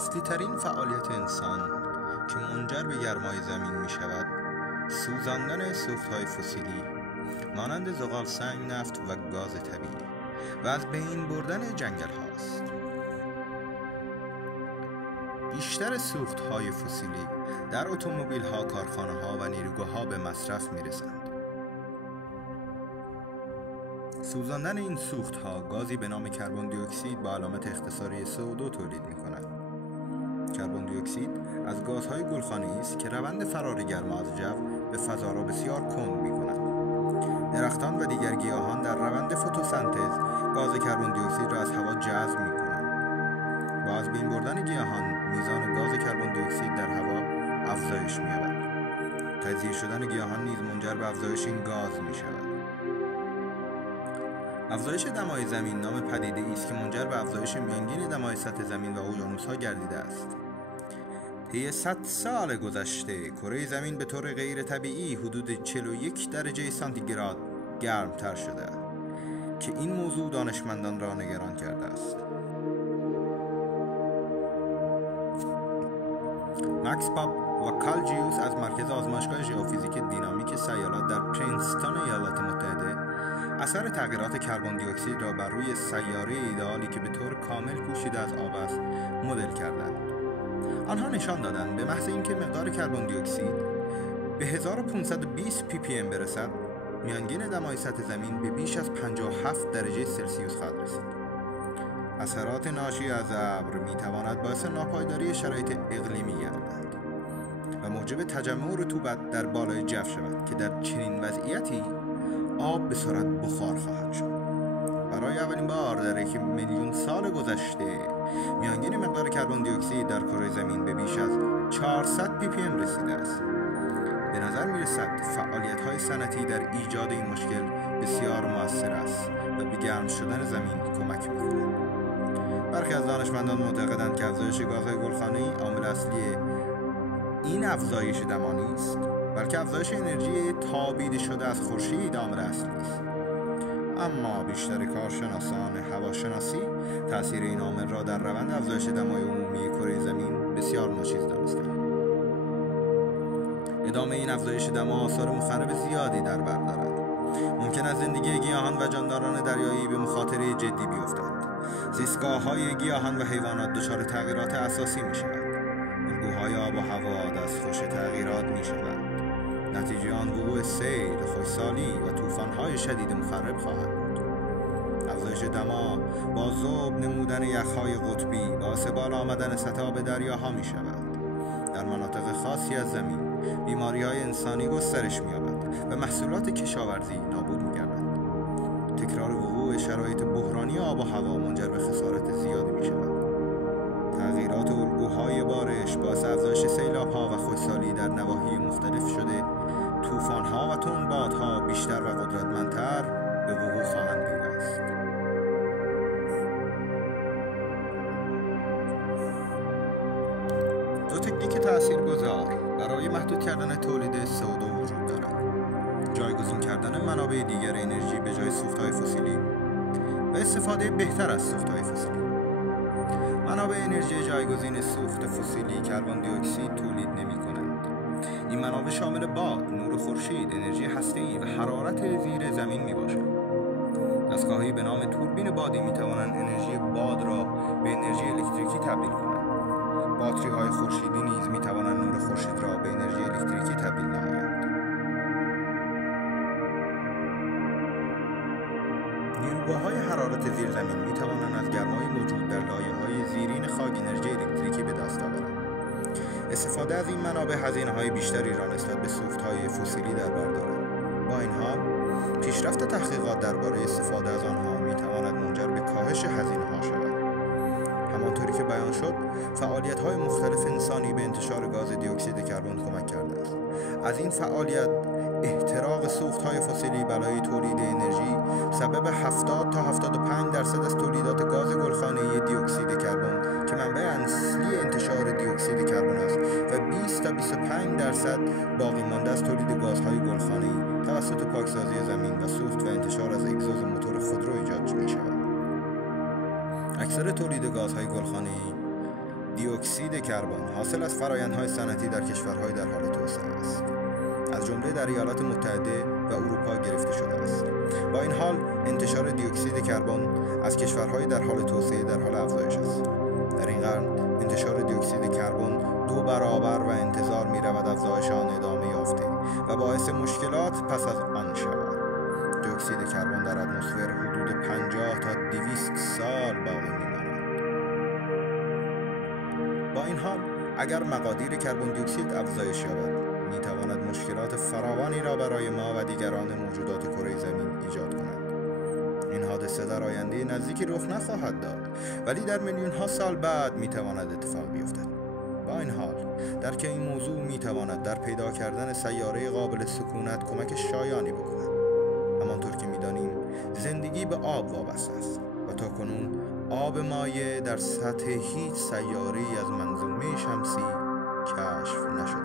اصلی ترین فعالیت انسان که منجر به گرمای زمین می شود سوزاندن سوختهای فسیلی مانند زغال سنگ، نفت و گاز طبیعی و از بین بردن جنگل هاست. بیشتر سوختهای فسیلی در اتومبیل ها، کارخانه ها و نیروگاه ها به مصرف می رسند. سوزاندن این سوختها گازی به نام کربن دی اکسید با علامت اختصاری CO2 تولید می کند. کربن دی اکسید از گازهای گلخانه‌ای است که روند فرار گرما از جو به فضا را بسیار کند می کند. درختان و دیگر گیاهان در روند فتوسنتز گاز کربن دی اکسید را از هوا جذب می کنند. با از بین بردن گیاهان میزان گاز کربن دی اکسید در هوا افزایش می یابد. تجزیه شدن گیاهان نیز منجر به افزایش این گاز می شود. افزایش دمای زمین نام پدیده‌ای است که منجر به افزایش میانگین دمای سطح زمین و اقیانوس‌ها گردیده است. طی 100 سال گذشته کره زمین به طور غیر طبیعی حدود 41 درجه سانتیگراد گرمتر شده که این موضوع دانشمندان را نگران کرده است. مکس باب و کارل جیوس از مرکز آزمایشگاه ژئوفیزیک دینامیک سیالات در پرینستون ایالات متحده اثر تغییرات کربن دی اکسید را بر روی سیاره ایدئالی که به طور کامل پوشیده از آب است مدل کردند. آنها نشان دادند به محض اینکه مقدار کربن دی اکسید به 1520 ppm برسد، میانگین دمای سطح زمین به بیش از 57 درجه سلسیوس خواهد رسید. اثرات ناشی از ابر میتواند باعث ناپایداری شرایط اقلیمی گردد و موجب تجمع رطوبت در بالای جو شود که در چنین وضعیتی آب به سرعت بخار خواهد شد. برای اولین بار در 1 میلیون سال گذشته میانگین مقدار کربن دی اکسید در کره زمین به بیش از 400 ppm رسیده است. به نظر می‌رسد فعالیت‌های صنعتی در ایجاد این مشکل بسیار مؤثر است و به گرم شدن زمین کمک می‌کند. برخی از دانشمندان معتقدند که افزایش گازهای گلخانه‌ای عامل اصلی این افزایش دما نیست، بلکه افزایش انرژی تابیده شده از خورشید عامل اصلی است. اما بیشتر کارشناسان هواشناسی تأثیر این عامل را در روند افزایش دمای عمومی کره زمین بسیار ناچیز دانسته‌اند. ادامه این افزایش دما آثار مخرب زیادی در بر دارد. ممکن است زندگی گیاهان و جانداران دریایی به مخاطره جدی بیفتد. زیستگاه‌های گیاهان و حیوانات دچار تغییرات اساسی می‌شوند. الگوهای آب و هوا دستخوش تغییرات می‌شوند. نتیجه آن وقوع سیل، خشکسالی و طوفان‌های شدید مخرب خواهد بود. افزایش دما با ذوب نمودن یخ‌های قطبی باعث بالا آمدن سطح آب دریاها می‌شود. در مناطق خاصی از زمین بیماری‌های انسانی گسترش می‌یابد و محصولات کشاورزی نابود می‌گردند. تکرار وقوع شرایط بحرانی آب و هوا منجر به خسارت زیادی می‌شود. تغییرات الگوهای بارش باعث افزایش سیلاب‌ها و خشکسالی در نواحی مختلف شده، طوفان‌ها و تندبادها بیشتر و قدرتمندتر به وقوع خواهند پیوست. دو تکنیک تاثیرگذار برای محدود کردن تولید CO2 وجود دارد: جایگزین کردن منابع دیگر انرژی به جای سوخت‌های فسیلی و استفاده بهتر از سوخت‌های فسیلی. منابع انرژی جایگزین سوخت فسیلی کربن دی اکسید تولید نمی‌کنند. این منابع شامل باد، نور خورشید، انرژی هسته‌ای و حرارت زیر زمین میباشند. دستگاه‌هایی به نام توربین بادی می‌توانند انرژی باد را به انرژی الکتریکی تبدیل کنند. باتری‌های خورشیدی نیز می‌توانند نور خورشید را به انرژی الکتریکی تبدیل نمایند. نیروگاه‌های حرارت زیر زمین می‌توانند از گرمای موجود در لایه‌های زیرین خاک انرژی الکتریکی به دست آورند. استفاده از این منابع هزینه‌های بیشتری را نسبت به سوخت‌های فسیلی در بر دارد. با این حال، پیشرفت تحقیقات درباره استفاده از آنها می‌تواند منجر به کاهش هزینه‌ها شود. همانطوری که بیان شد، فعالیت‌های مختلف انسانی به انتشار گاز دی اکسید کربن کمک کرده است. از این فعالیت احتراق سوخت‌های فسیلی برای تولید انرژی سبب 70 تا 75% از تولیدات گاز گلخانه‌ای دی اکسید کربن که منبع اصلی انتشار دی اکسید کربن است و 20 تا 25% باقی مانده از تولید گازهای گلخانه‌ای توسط پاکسازی زمین و سوخت و انتشار از اگزوز موتور خودرو ایجاد می‌شود. اکثر تولید گازهای گلخانه‌ای دیوکسید کربن حاصل از فرآیندهای صنعتی در کشورهای در حال توسعه است، از جمله در ایالات متحده و اروپا گرفته شده است. با این حال انتشار دیوکسید کربن از کشورهای در حال توسعه در حال افزایش است. در این قرن انتشار دیوکسید کربن 2 برابر و انتظار می‌رود افزایش آن ادامه یافته و باعث مشکلات پس از آن شود. دیوکسید کربن در اتمسفر حدود 50 تا 200 سال باقی می‌ماند. با این حال اگر مقادیر کربن دی اکسید افزایش یابد، می‌تواند مشکلات فراوانی را برای ما و دیگران موجودات کره زمین ایجاد کند. این حادثه در آینده نزدیکی رخ نخواهد داد، ولی در میلیون‌ها سال بعد می‌تواند اتفاق بیفتد. با این حال درک این موضوع می‌تواند در پیدا کردن سیاره قابل سکونت کمک شایانی بکند. همانطور که می‌دانیم زندگی به آب وابسته است و تاکنون آب مایع در سطح هیچ سیاره‌ای از منظومه شمسی کشف نشده.